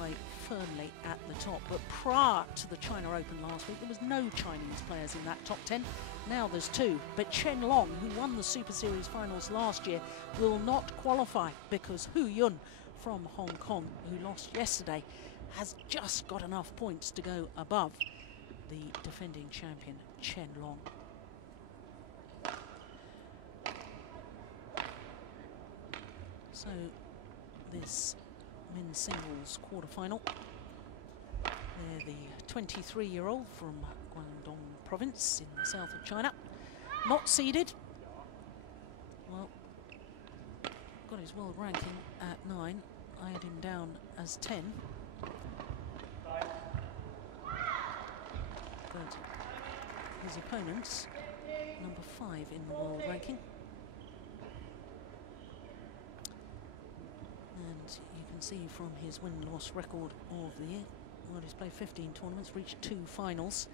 away firmly at the top. But prior to the China Open last week, there was no Chinese players in that top 10. Now there's two. But Chen Long, who won the Super Series Finals last year, will not qualify because Hu Yun from Hong Kong, who lost yesterday, has just got enough points to go above the defending champion, Chen Long. So this men's singles quarterfinal. They're the 23-year-old from Guangdong province in the south of China. Not seeded. Well, got his world ranking at 9. I had him down as 10. But his opponent's number 5 in the world ranking. And you can see from his win-loss record of the year, well, he's played 15 tournaments, reached 2 finals.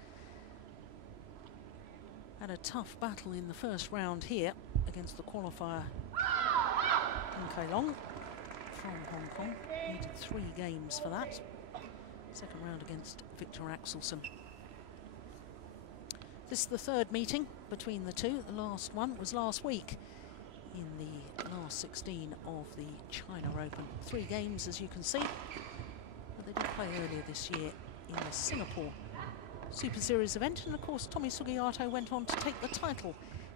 Had a tough battle in the first round here against the qualifier Kowloon from Hong Kong. Needed 3 games for that. Second round against Victor Axelsen. This is the third meeting between the two. The last one was last week in the last 16 of the China Open. 3 games, as you can see, but they did play earlier this year in the Singapore Super Series event, and of course Tommy Sugiarto went on to take the title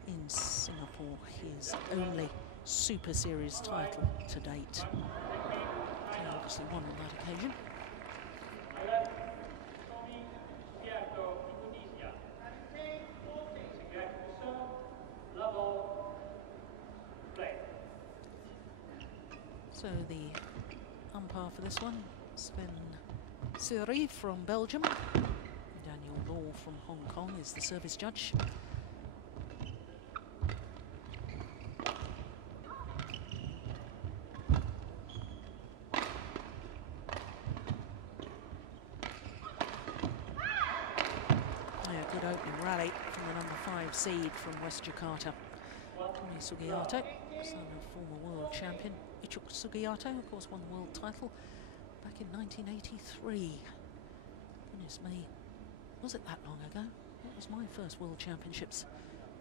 in Singapore, his only Super Series title to date. He obviously won on that occasion. So the umpire for this one, Sven Siri from Belgium. Daniel Law from Hong Kong is the service judge. Yeah, good opening rally from the number 5 seed from West Jakarta. Tommy Sugiarto, son of former world champion Ichuk Sugiarto, of course, won the world title back in 1983. Goodness me, was it that long ago? It was my first world championships,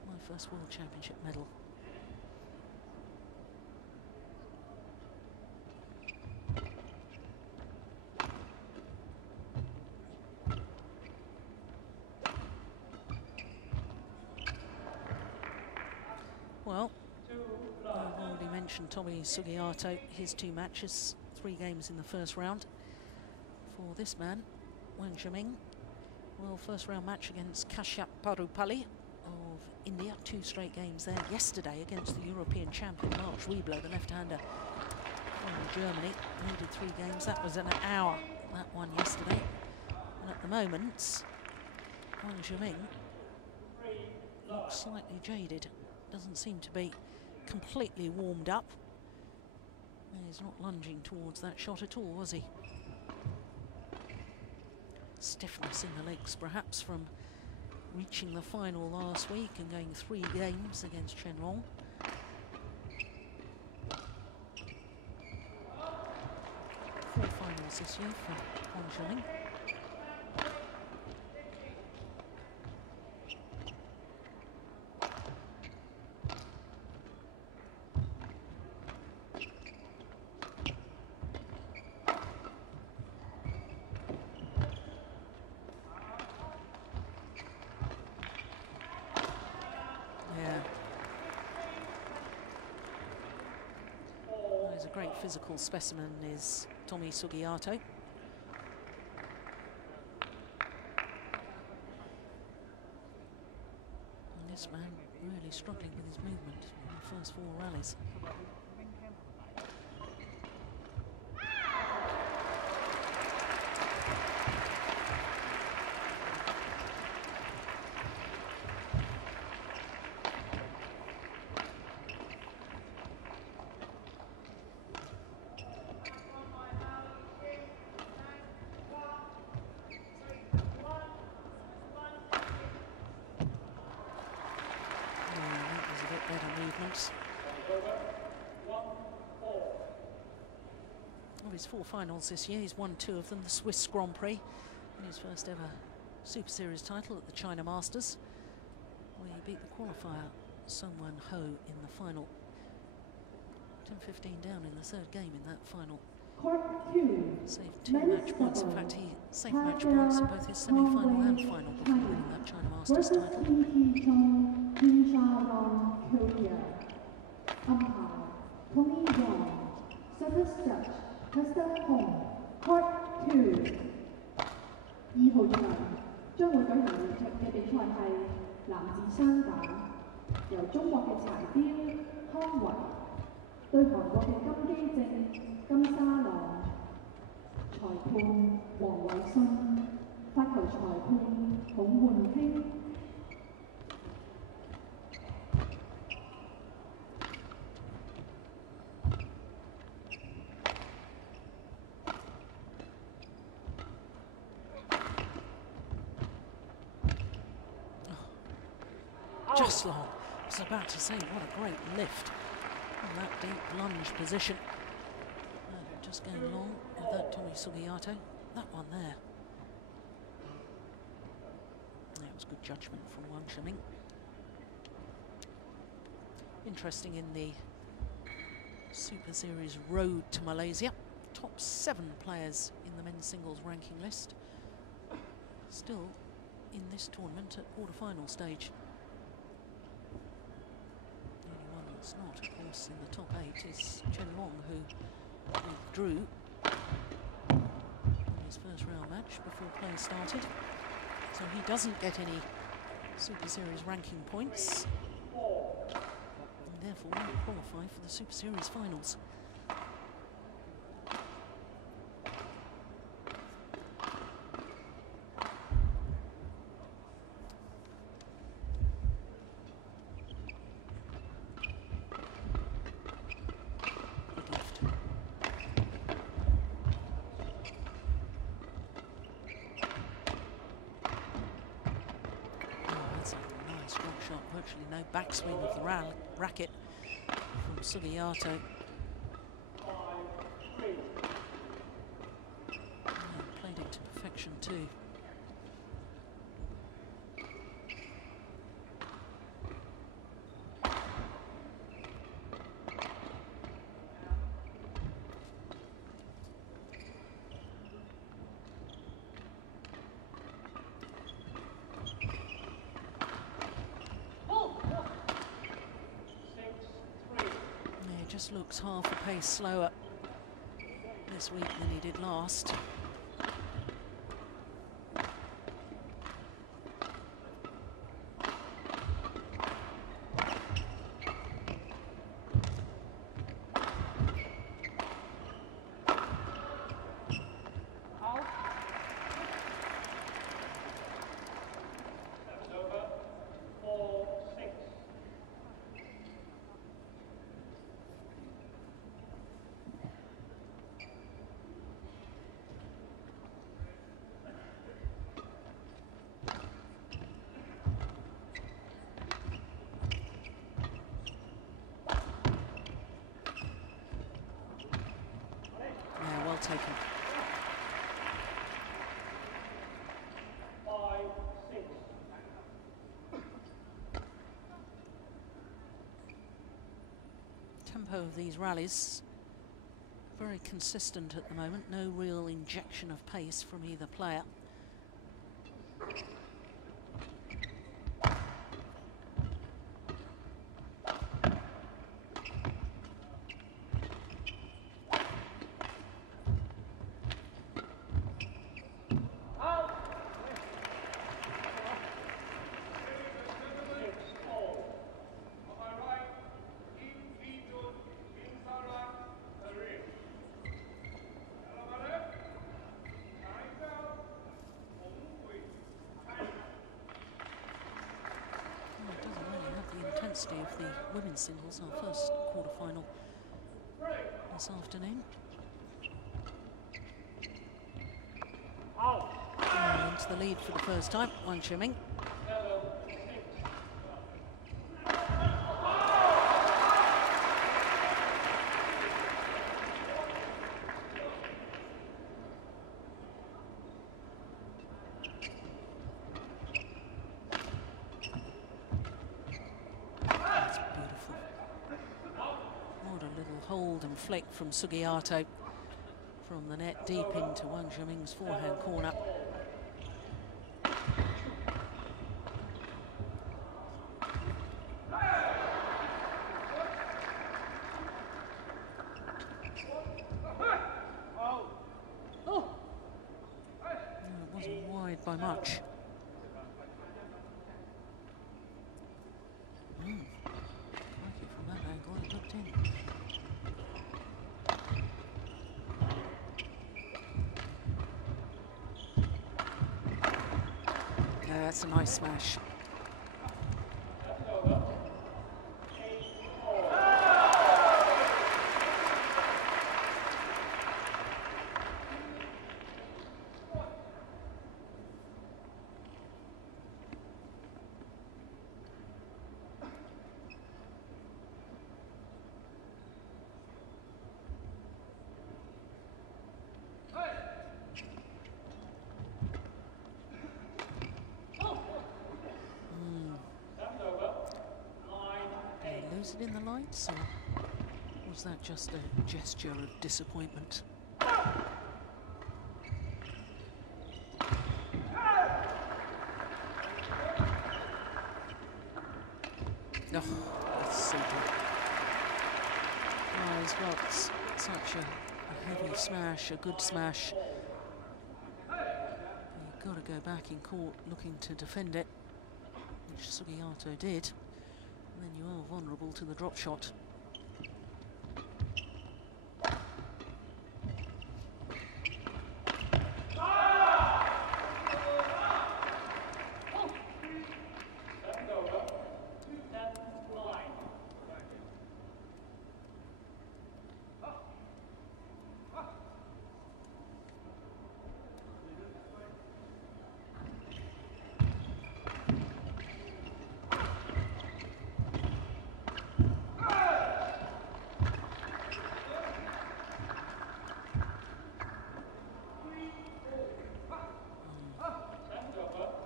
my first world championship medal. Well, I've already mentioned Tommy Sugiarto, his 2 matches, 3 games in the first round. For this man, Wang Zhengming, well, first round match against Kashyap Parupalli of India, 2 straight games there. Yesterday against the European champion Mark Schwiebler, the left-hander from Germany, needed 3 games. That was an hour, that one yesterday. And at the moment, Wang Zhengming looks slightly jaded. Doesn't seem to be completely warmed up. He's not lunging towards that shot at all, was he? Stiffness in the legs, perhaps, from reaching the final last week and going 3 games against Chen Long. 4 finals this year for Wang Zhengming. He's a great physical specimen, is Tommy Sugiarto. And this man really struggling with his movement in the first 4 rallies. his 4 finals this year. He's won 2 of them, the Swiss Grand Prix and his first ever Super Series title at the China Masters, where he beat the qualifier Sun Wan Ho in the final. 10-15 down in the 3rd game in that final. Saved 2 match points. In fact, he saved match points in both his semi-final and final before winning that China Masters title. Service judge, Mr. Hong, Court 2。2號場將會舉行嘅比賽係男子雙打，由中國嘅柴標康維對韓國嘅金基正金沙朗，裁判黃偉信，發球裁判孔煥興。Just long. I was about to say, what a great lift in that deep lunge position. Just going long with that Tommy Sugiarto. That one there. That was good judgment from Wang Zhengming. Interesting in the Super Series road to Malaysia. Top 7 players in the men's singles ranking list. Still in this tournament at quarter-final stage. It's not, of course, in the top 8 is Chen Long, who withdrew in his first round match before play started. So he doesn't get any Super Series ranking points and therefore won't qualify for the Super Series finals. Virtually no backswing of the racket from Sugiarto. Played it to perfection too. Just looks half a pace slower this week than he did last. Taken. 5-6. Tempo of these rallies very consistent at the moment. No real injection of pace from either player. Of the women's singles, our first quarter-final this afternoon. Into the lead for the first time, Wang Zhengming. flick from Sugiarto from the net deep into Wang Zhengming's forehand corner. It wasn't wide by much. From that angle, it looked in. Yeah, that's a nice smash. Lose it in the lights, or was that just a gesture of disappointment? No, that's simple. Oh, he's got such a heavy smash, a good smash. You've got to go back in court looking to defend it, which Sugiarto did. And then you are vulnerable to the drop shot.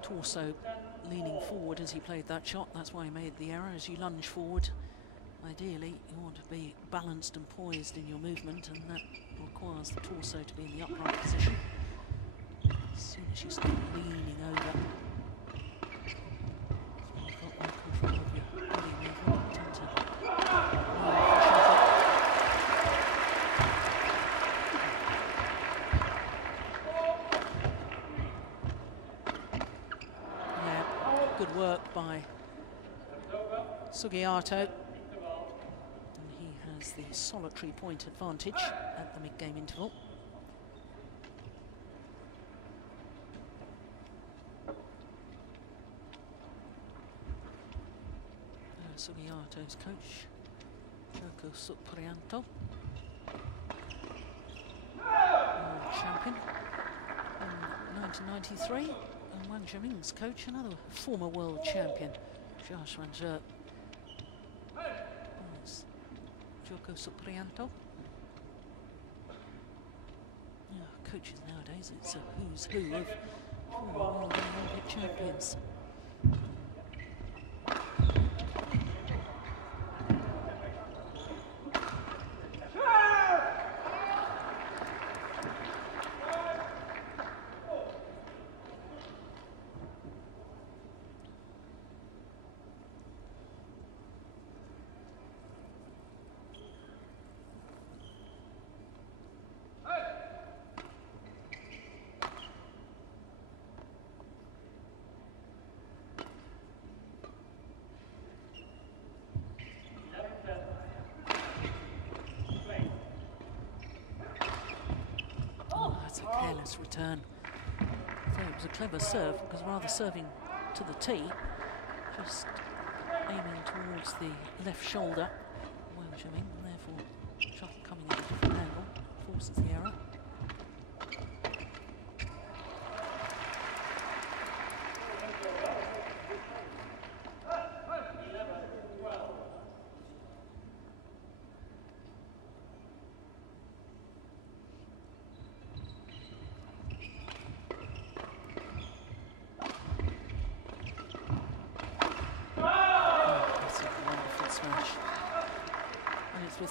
Torso leaning forward as he played that shot. That's why he made the error. As you lunge forward, ideally you want to be balanced and poised in your movement, and that requires the torso to be in the upright position. As soon as you start leaning over, you've got more control of your body movement. You tend to good work by Sugiarto, and he has the solitary point advantage at the mid-game interval. Sugiarto's coach, Yonex-Sunrise world champion in 1993. And Wang Zhengming's coach, another former world champion, Yonex-Sunrise. Yonex-Sunrise. Yeah, coaches nowadays, it's a who's who of former world and Olympic champions. Careless return. I thought it was a clever serve, because rather serving to the tee, just aiming towards the left shoulder, Wang Zhengming, and therefore shot coming at a different angle, forces the error.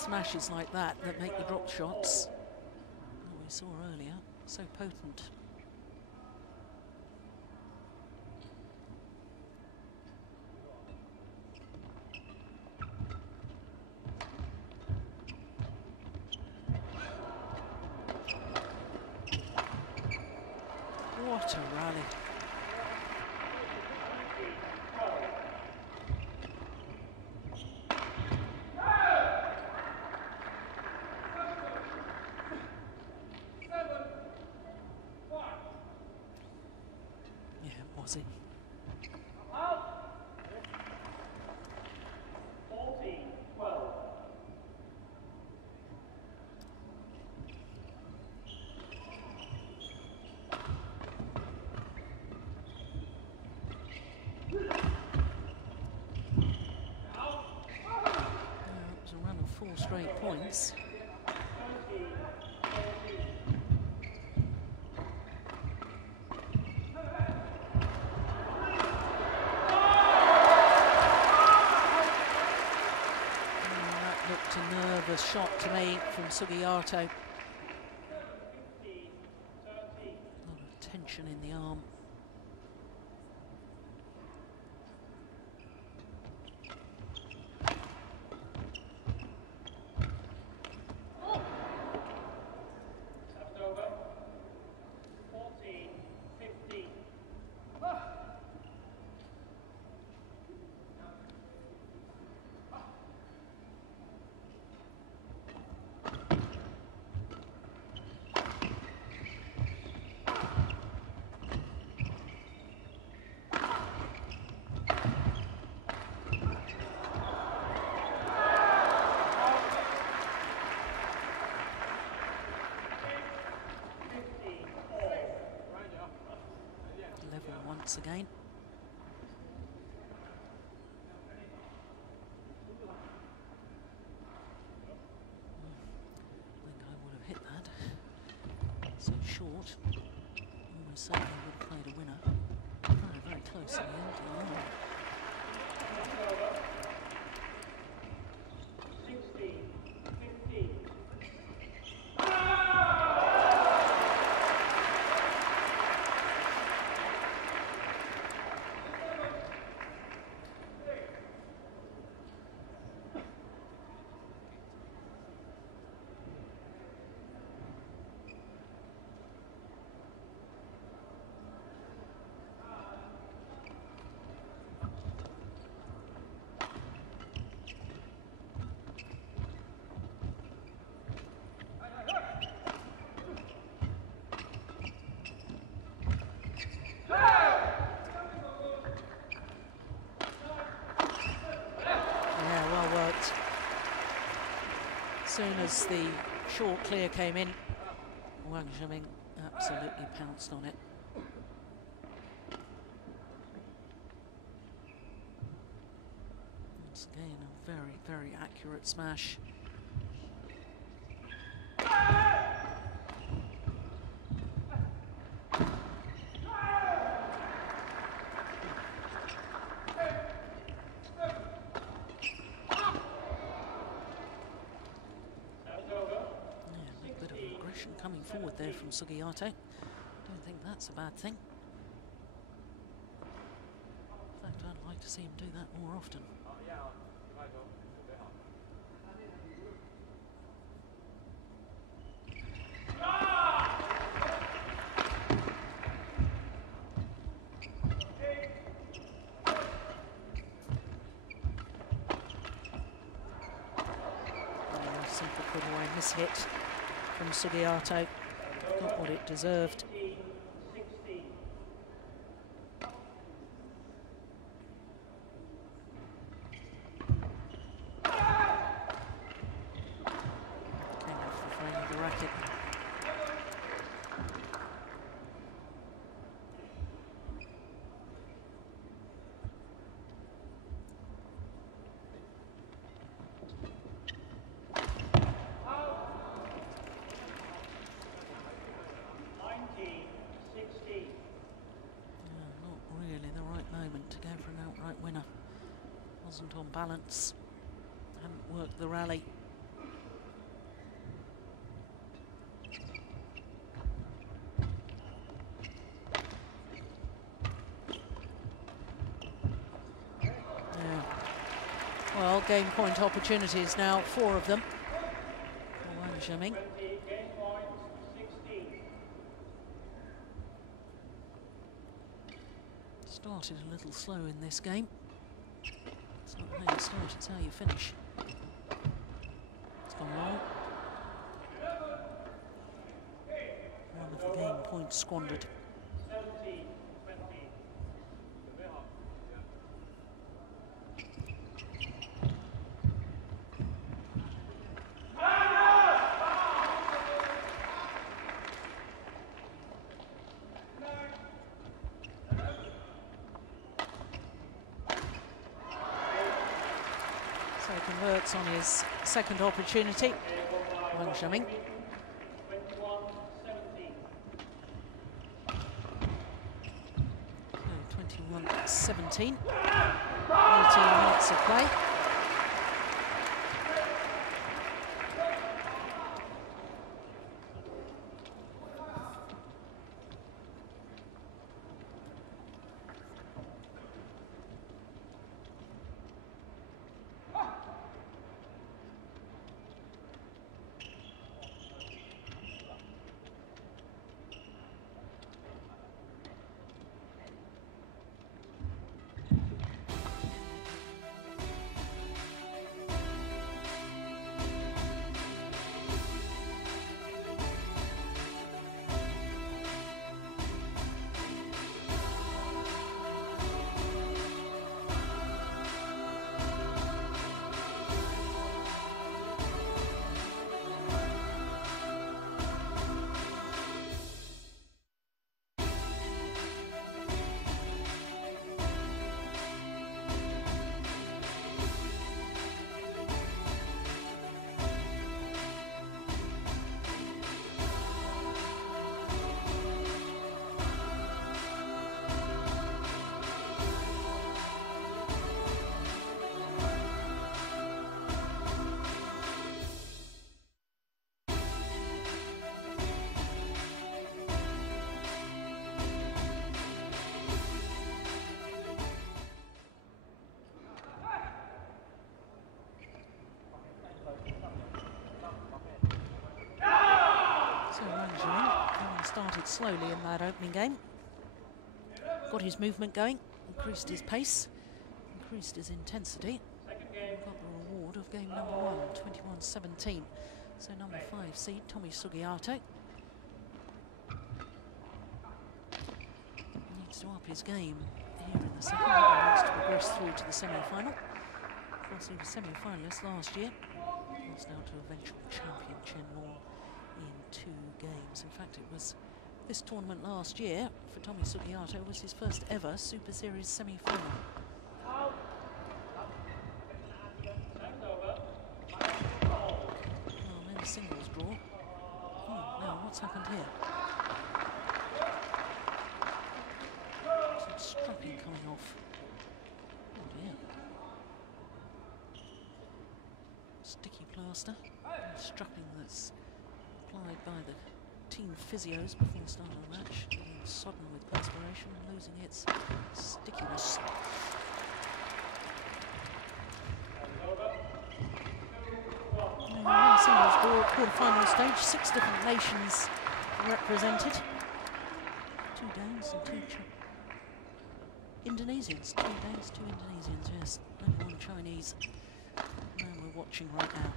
smashes like that that make the drop shots that we saw earlier so potent. What a rally. Was he? 14-12. It was a run of 4 straight points. Shot to me from Sugiarto. A lot of tension in the arm. Once again. I think I would have hit that. So short. Almost certainly would have played a winner. Very, very close in the end. 16-15. As soon as the short clear came in, Wang Zhengming absolutely pounced on it. Once again, a very, very accurate smash. Coming forward there from Sugiarto. Don't think that's a bad thing. In fact, I'd like to see him do that more often. Simple put away mishit from Sugiarto. Got what it deserved. Came off the frame of the racket. Wasn't on balance, hadn't worked the rally. of game point opportunities now, 4 of them for Wang Zhengming. Started a little slow in this game. It's not how you start, it's how you finish. It's gone long. One of the game points squandered. Converts on his second opportunity, Wang Zhengming. 21-17, 18 minutes of play. Started slowly in that opening game. Got his movement going, increased his pace, increased his intensity. Got the reward of game number 1, 21-17. So number 5 seed, Tommy Sugiarto. Needs to up his game here in the second. He wants to progress through to the semi-final. Of course, he was semi-finalist last year. He's now to eventual champion Chen Long in 2 games. In fact, it was this tournament last year for Tommy Sugiarto was his first ever Super Series semi-final. Oh, men's singles draw. Oh, now what's happened here? Some strapping coming off. Oh dear. Sticky plaster. Strapping that's applied by the team physios before the start of the match, being sodden with perspiration and losing its stickiness. Men's singles quarter-final stage, 6 different nations represented. 2 Danes and 2 Indonesians. 2 Danes, 2 Indonesians, yes. Only 1 Chinese man we're watching right now.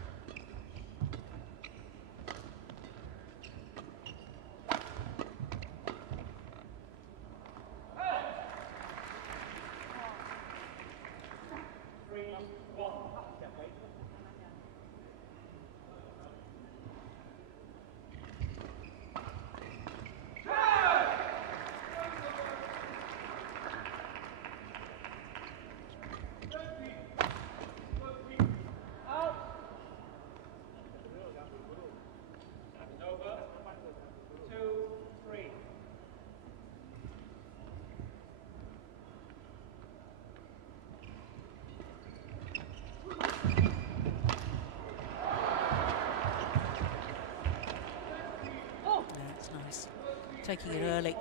Taking it early,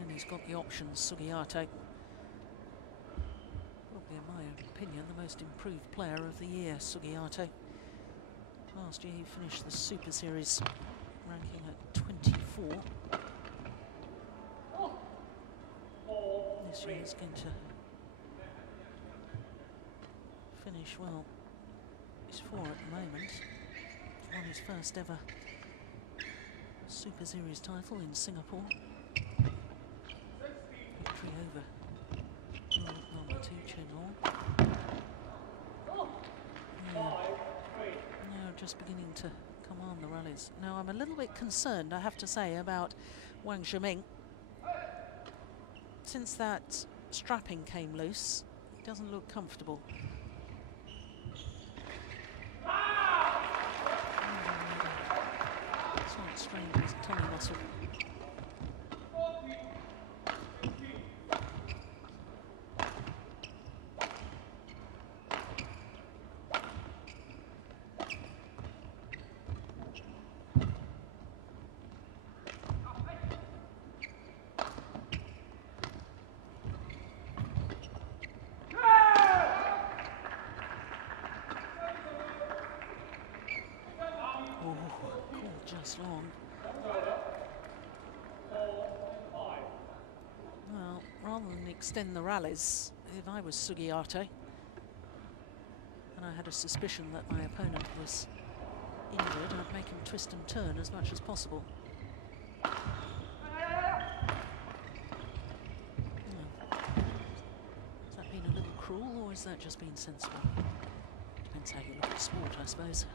and he's got the options, Sugiarto. Probably, in my opinion, the most improved player of the year, Sugiarto. Last year he finished the Super Series ranking at 24. This year he's going to finish well. He's 4 at the moment. Won his first ever Super Series title in Singapore. Victory over world number 2 Chen Long. Now just beginning to command the rallies. Now I'm a little bit concerned, I have to say, about Wang Zhengming. Since that strapping came loose, he doesn't look comfortable. Slight strain to his tummy muscle. Just long. Well, rather than extend the rallies, if I was Sugiarto and I had a suspicion that my opponent was injured, I'd make him twist and turn as much as possible. Has that been a little cruel, or has that just been sensible? Depends how you look at sport, I suppose.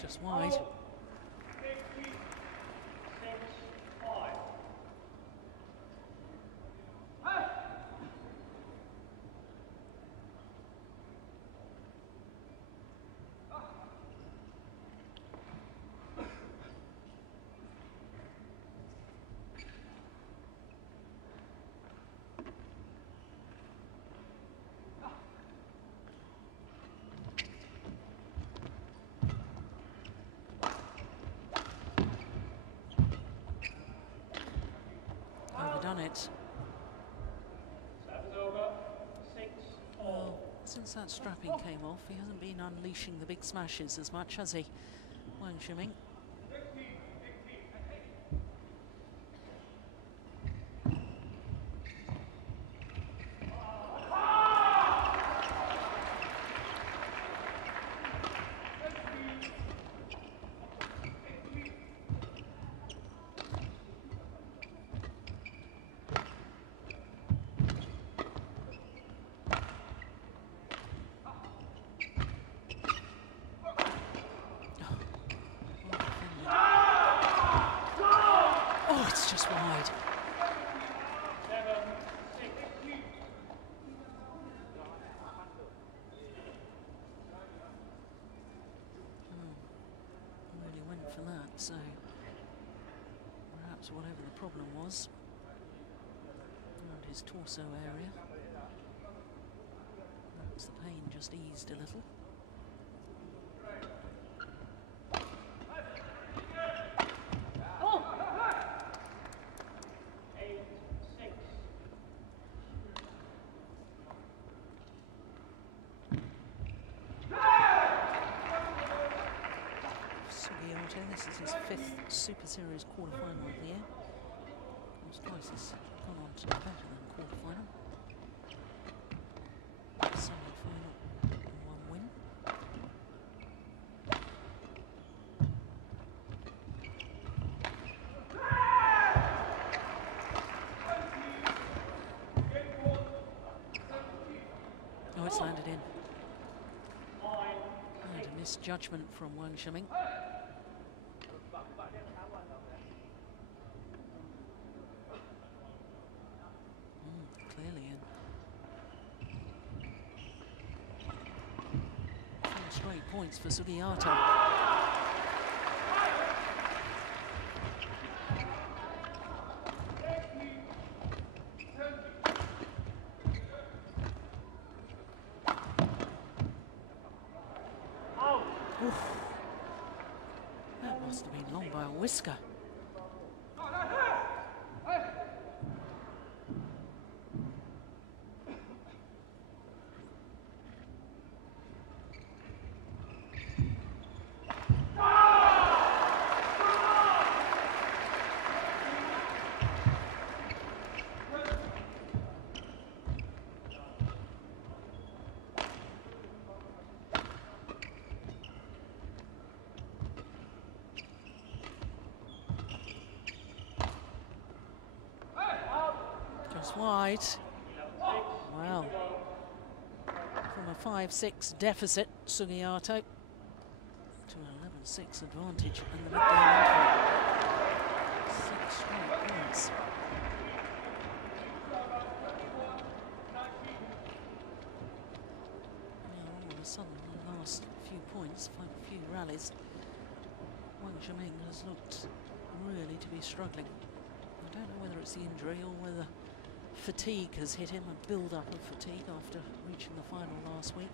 Just wide. Overdone it. Well, since that strapping came off, he hasn't been unleashing the big smashes as much, has he, Wang Zhengming? It's just wide. Really went for that, so perhaps whatever the problem was around his torso area, perhaps the pain just eased a little. This is his 5th Super Series quarterfinal of the year. Of course, twice he's gone on to do better than quarterfinal. Semi-final and 1 win. misjudgment from Wang Zhengming. Clearly in. 4 straight points for Sugiarto. That must have been long by a whisker. Wide. Wow. From a 5-6 deficit, Sugiarto to an 11-6 advantage in the mid-game entry. 6 straight points. Now all of a sudden, the last few points, a few rallies, Wang Zhengming has looked really to be struggling. I don't know whether it's the injury or whether fatigue has hit him, a build-up of fatigue after reaching the final last week.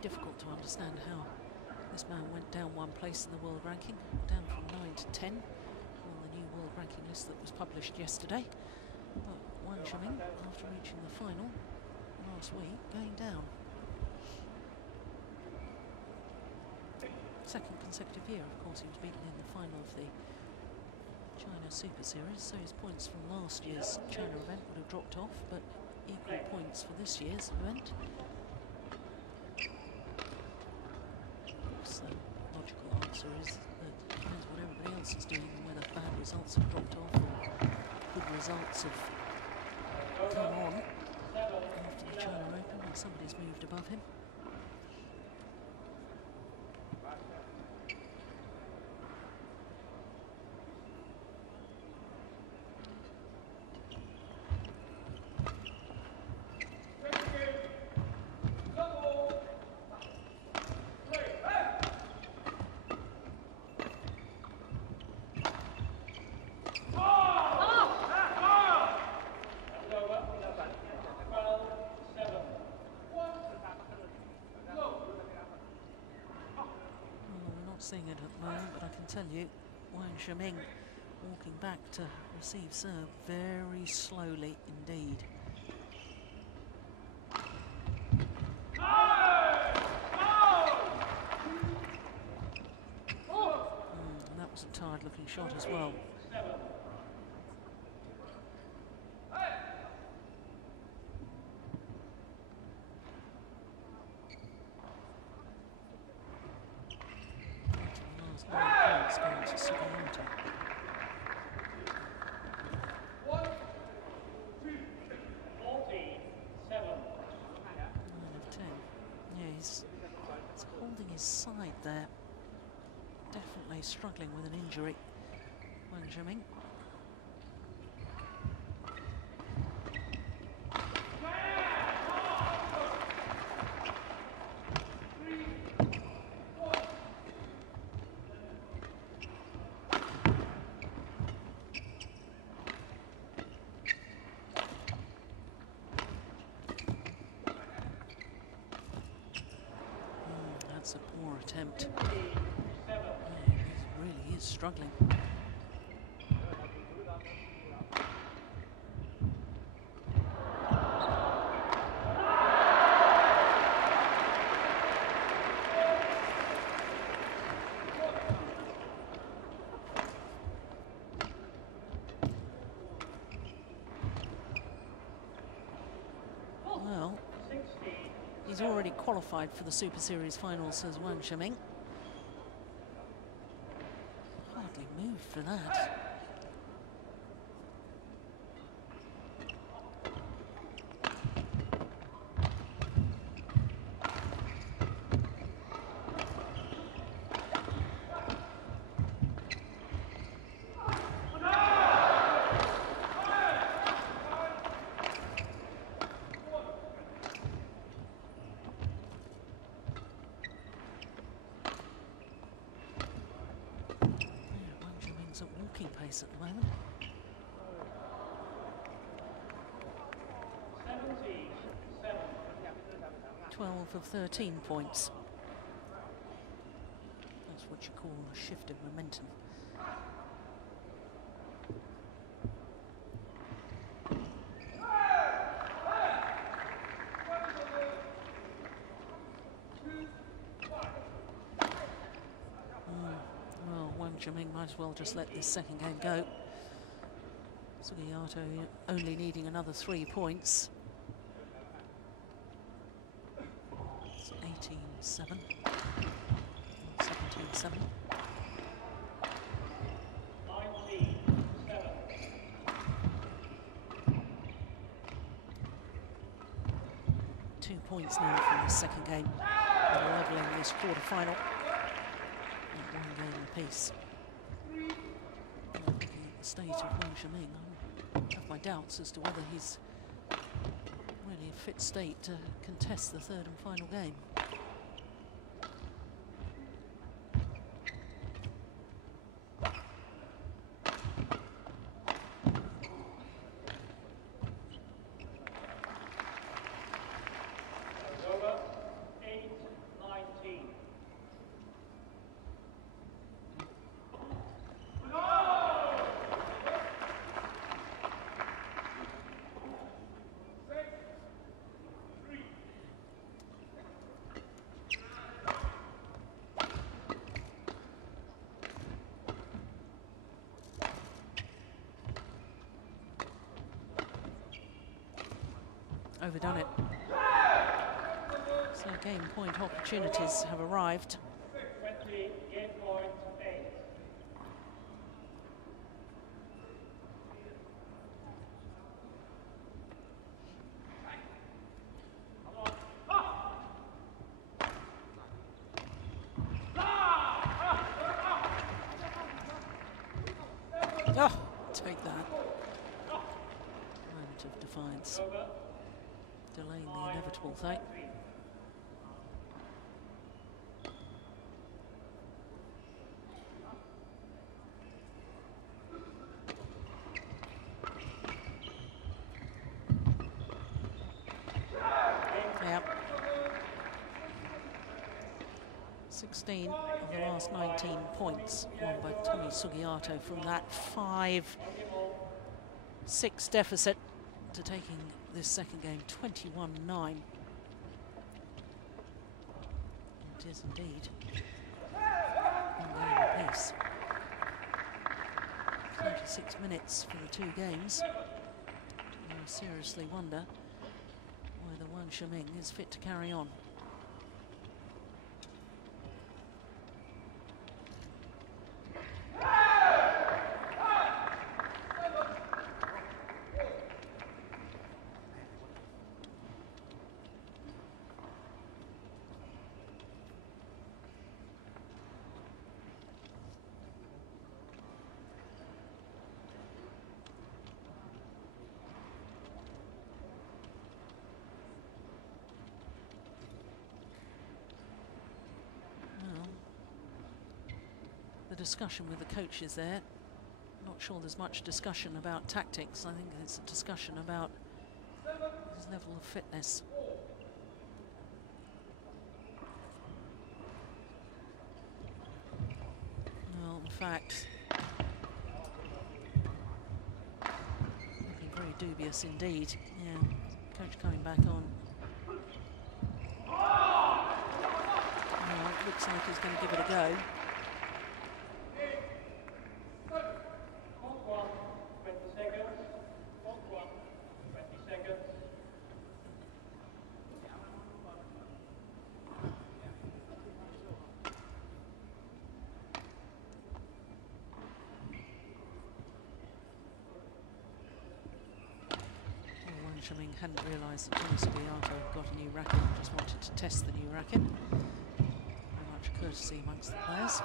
Difficult to understand how this man went down 1 place in the world ranking, down from 9 to 10 on the new world ranking list that was published yesterday. But Wang Zhengming, after reaching the final last week, going down. Second consecutive year, of course, he was beaten in the final of the China Super Series, so his points from last year's China event would have dropped off, but equal points for this year's event. The logical answer is that it depends what everybody else is doing and whether bad results have dropped off or good results have come on after the China Open when somebody's moved above him. Seeing it at the moment, but I can tell you, Wang Zhengming walking back to receive serve very slowly indeed. And that was a tired-looking shot as well. Going to Sugiarto. 1, 2, 47. 9 of 10. Yeah, he's holding his side there. Definitely struggling with an injury, Wang Zhengming. That's a poor attempt. Yeah, he really is struggling. He's already qualified for the Super Series Finals as Wang Zhengming. Hardly moved for that. At walking pace at the moment. 12 of 13 points. That's what you call a shift of momentum. Wang Zhengming might as well just let this second game go. Sugiarto only needing another 3 points. It's 18-7. 17-7. Two points now from the second game. They're levelling this quarter-final. One game apiece. Looking at the state of Wang Zhengming, I have my doubts as to whether he's really a fit state to contest the third and final game. Overdone it. So game point opportunities have arrived. 20, game point 8. Oh, take that. Moment of defiance. Delaying the inevitable, though. Yeah. 16 of the last 19 points won by Tommy Sugiarto from that 5-6 deficit to taking this second game 21-9. It is indeed one game apiece. 36 minutes for the two games. I seriously wonder whether Wang Zhengming is fit to carry on. The discussion with the coaches there. Not sure there's much discussion about tactics. I think it's a discussion about his level of fitness. Well, in fact, looking very dubious indeed. Yeah, coach coming back on. Well, it looks like he's going to give it a go. Zhengming hadn't realised that Tommy Sugiarto had got a new racket, just wanted to test the new racket. Very much courtesy amongst the players.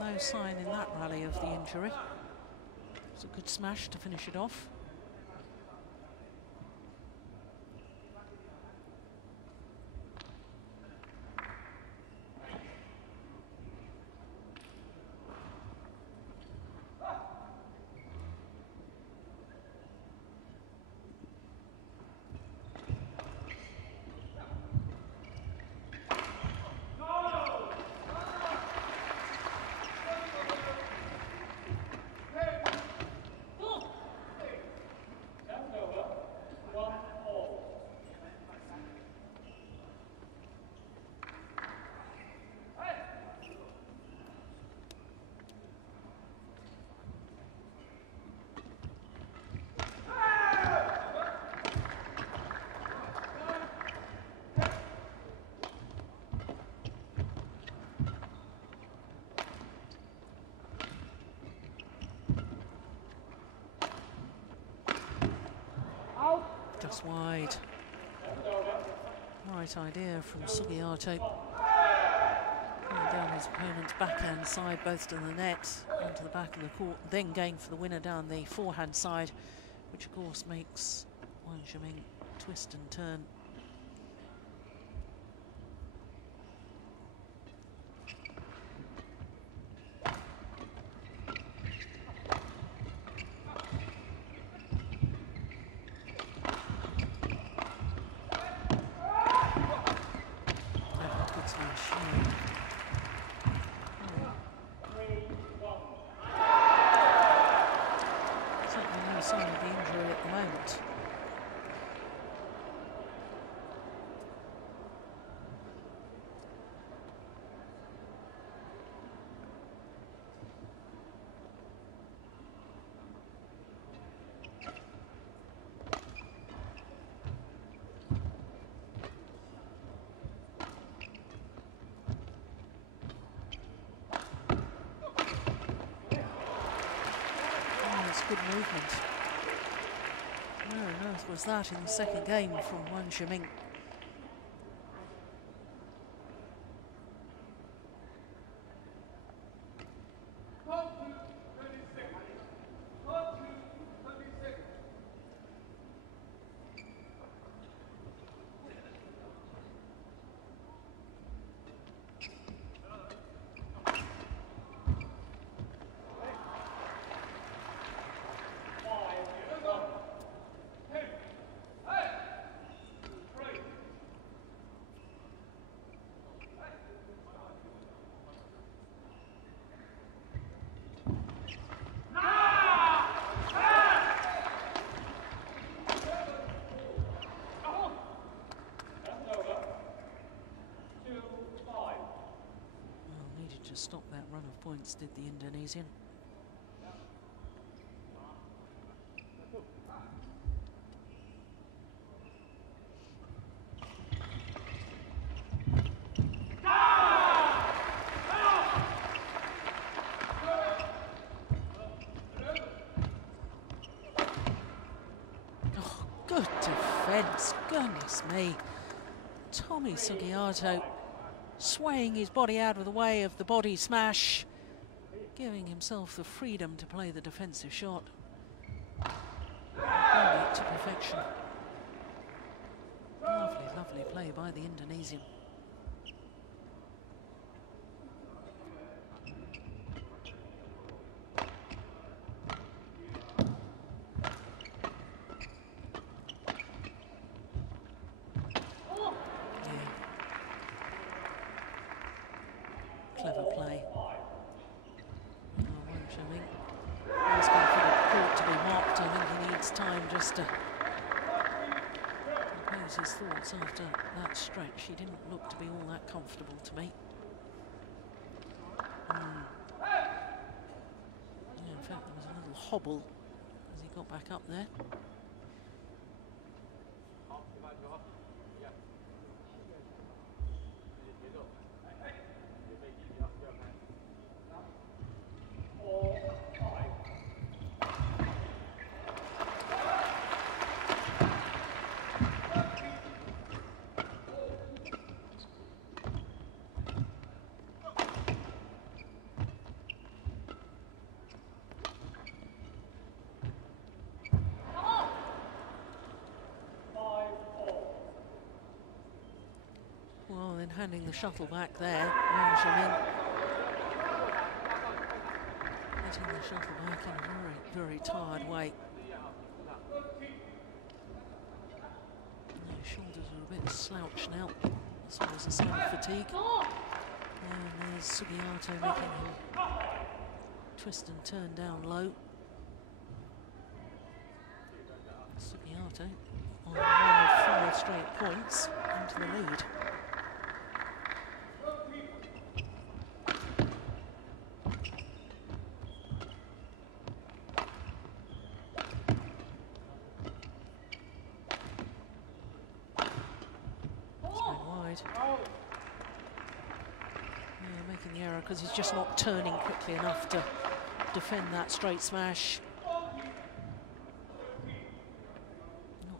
No sign in that rally of the injury. It's a good smash to finish it off. Just wide. Right idea from Sugiarto. Pulling down his opponent's backhand side, both to the net, onto the back of the court, then going for the winner down the forehand side, which of course makes Wang Zhengming twist and turn. Sign of the injury at the moment. Oh, it's good movement. Where on earth was that in the second game from Wang Zhengming? To stop that run of points, did the Indonesian. Oh, good defence, goodness me. Tommy Sugiarto swaying his body out of the way of the body smash, giving himself the freedom to play the defensive shot. Bringing it to perfection. Lovely, lovely play by the Indonesian. just compose his thoughts after that stretch. He didn't look to be all that comfortable to me. Yeah, in fact, there was a little hobble as he got back up there. Well, then handing the shuttle back there, Wang Zhengming hitting the shuttle back in a very, very tired way. His shoulders are a bit slouched now, as well as a sign of fatigue. And there's Sugiarto making him twist and turn down low. Sugiarto on one of 5 straight points into the lead. Making the error because he's just not turning quickly enough to defend that straight smash. Not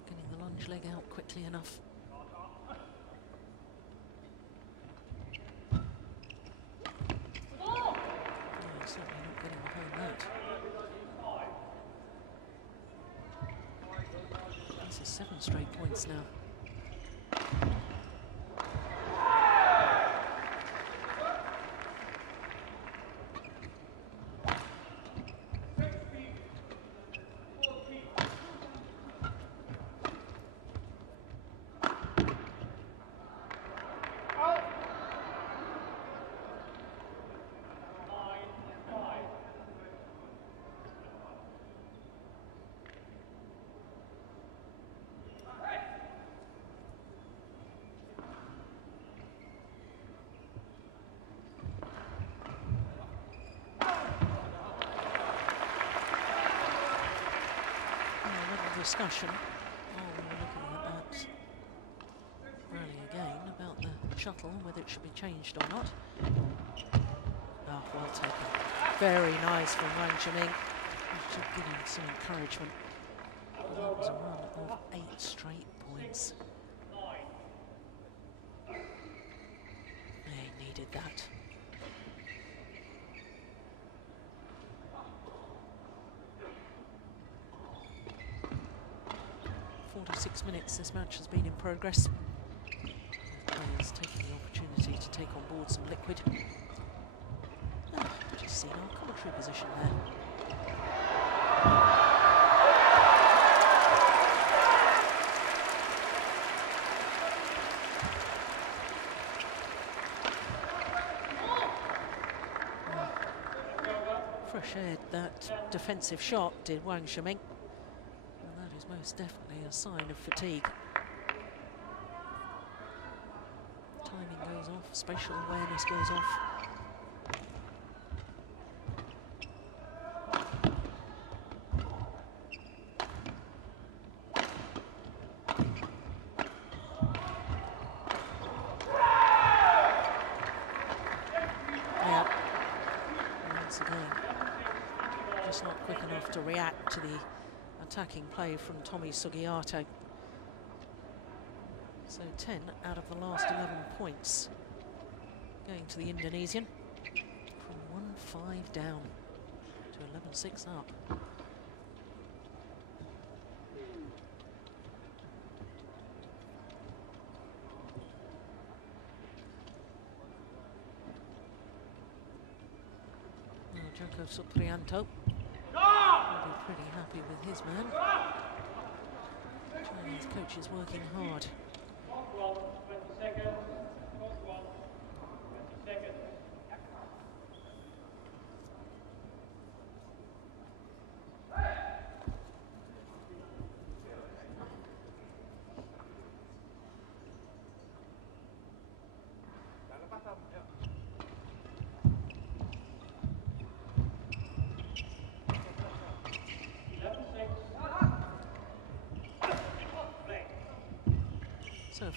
getting the lunge leg out quickly enough. No, certainly not getting behind that. This is 7 straight points now. Discussion. Oh, we were looking at that rally again about the shuttle, whether it should be changed or not. Oh, well taken. Very nice from Wang Zhengming. Should give him some encouragement. That was a run of 8 straight points. They needed that. 46 minutes this match has been in progress. Players taking the opportunity to take on board some liquid. Just seen our commentary position there. Fresh aired that defensive shot, did Wang Zhengming. Is most definitely a sign of fatigue. Timing goes off, spatial awareness goes off. Yeah, once again, just not quick enough to react to the attacking play from Sugiarto. So 10 out of the last 11 points going to the Indonesian, from 1-5 down to 11-6 up. Now Joko Supriyanto will be pretty happy with his man. Chinese coach is working hard. 20 seconds. 20 seconds.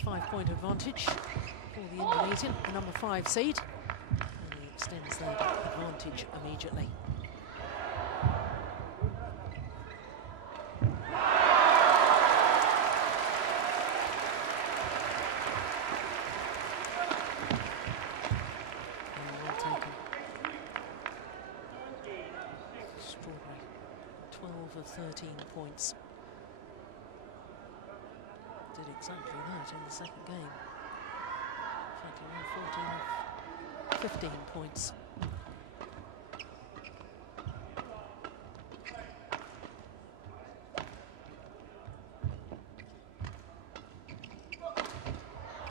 a 5-point advantage for the Indonesian, the number 5 seed. And he extends that advantage immediately. Extraordinary. 12 of 13 points. Did exactly that in the second game. 14 of 15 points.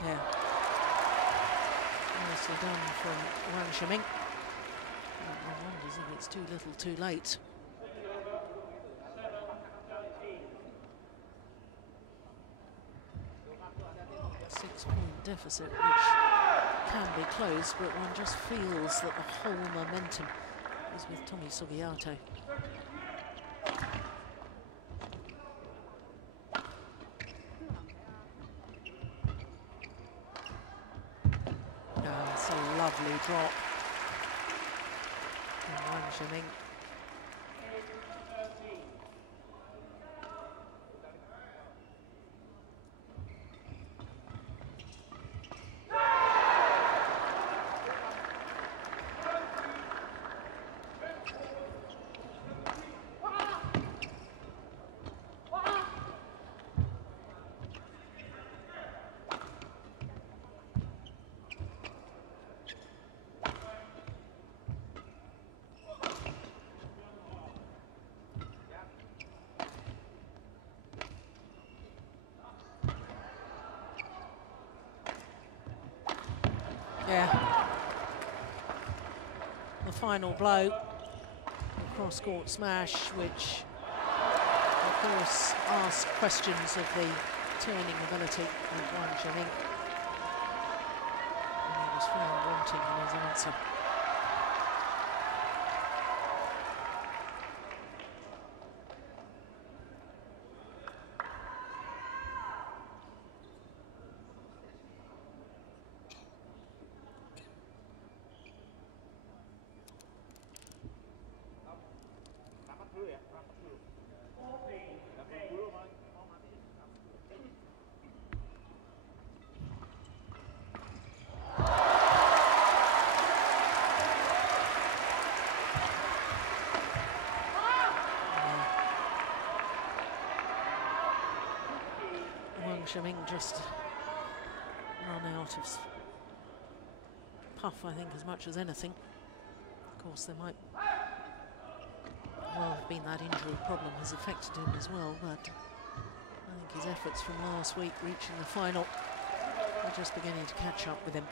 Yeah. Nicely done from Wang Zhengming. One wonders if it's too little too late. 6-point deficit, which can be closed, but one just feels that the whole momentum is with Tommy Sugiarto. Oh, it's a lovely drop from Wang Zhengming. Yeah. The final blow, the cross-court smash, which of course asks questions of the turning ability of Wang Zhengming. And he was found wanting in his answer. Zhengming just run out of puff, I think, as much as anything. Of course, there might well have been that injury problem has affected him as well, but I think his efforts from last week reaching the final are just beginning to catch up with him.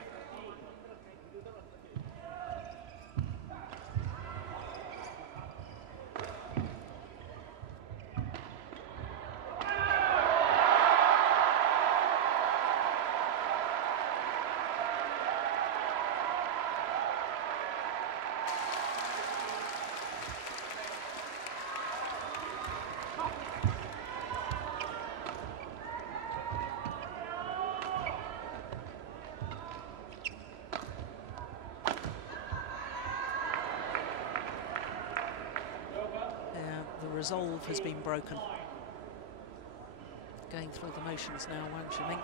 Resolve has been broken. Going through the motions now, Wang Zhengming.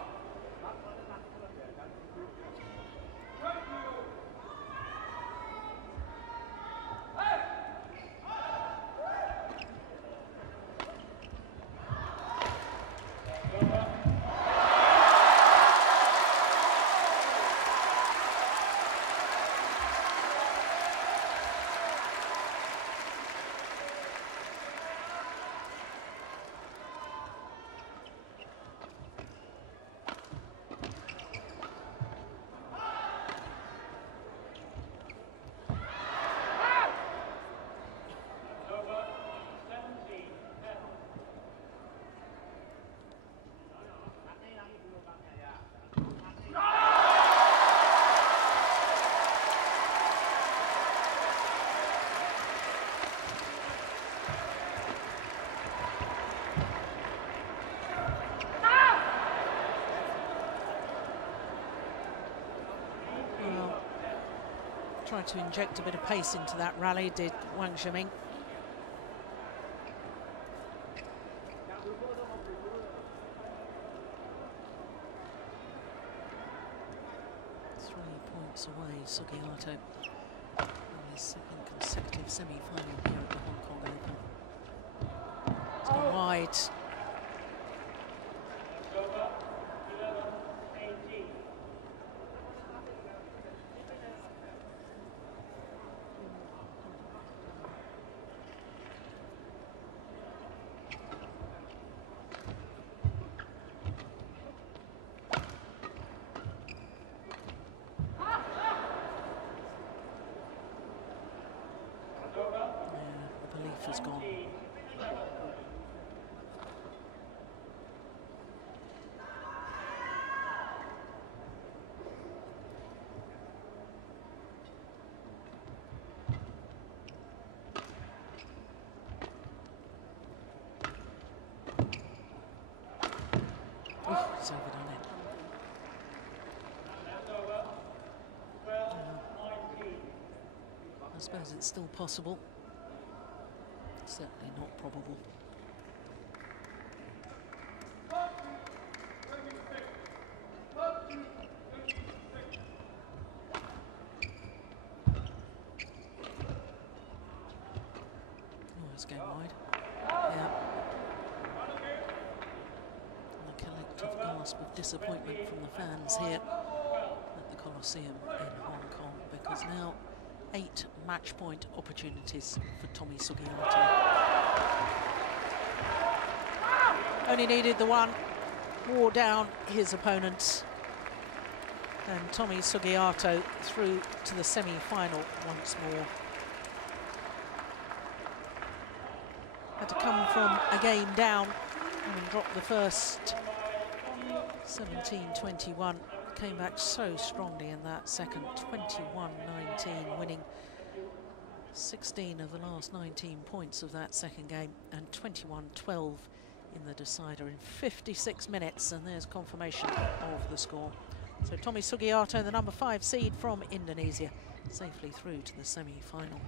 Tried to inject a bit of pace into that rally, did Wang Zhengming. Away, Sugiarto, in his second consecutive semi-final here at the Hong Kong Open. It's gone wide. Has gone. Oh, he's overdone it. I suppose it's still possible. Certainly not probable. Oh, it's going wide. Yeah. And a collective gasp of disappointment from the fans here at the Coliseum in Hong Kong, because now 8 match point opportunities for Tommy Sugiarto. Only needed the one, wore down his opponent, and Tommy Sugiarto through to the semi-final once more. Had to come from a game down and drop the first 17-21. Came back so strongly in that second, 21-19, winning 16 of the last 19 points of that second game, and 21-12 in the decider in 56 minutes, and there's confirmation of the score. So Tommy Sugiarto, the number 5 seed from Indonesia, safely through to the semi-final.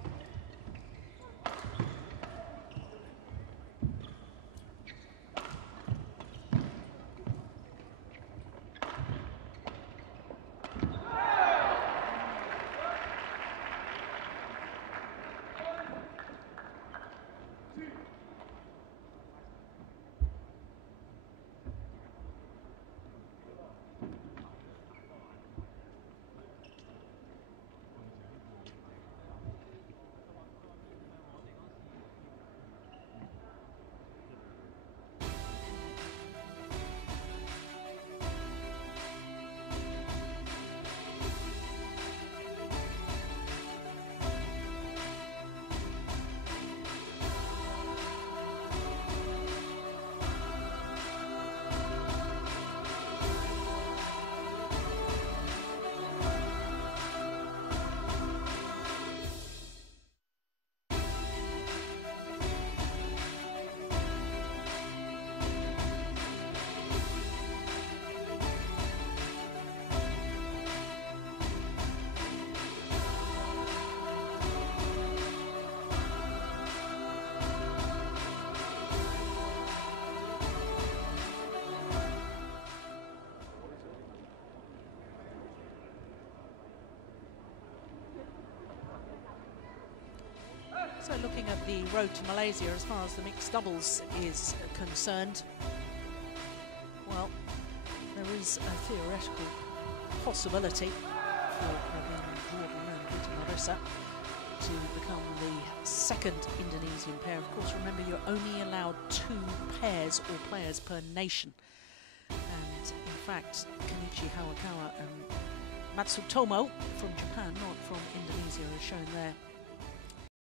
So looking at the road to Malaysia as far as the mixed doubles is concerned, well, there is a theoretical possibility for Jordan and Peter Marissa to become the second Indonesian pair. Of course, remember, you're only allowed 2 pairs or players per nation. And in fact, Kenichi Hawakawa and Matsutomo from Japan, not from Indonesia, are shown there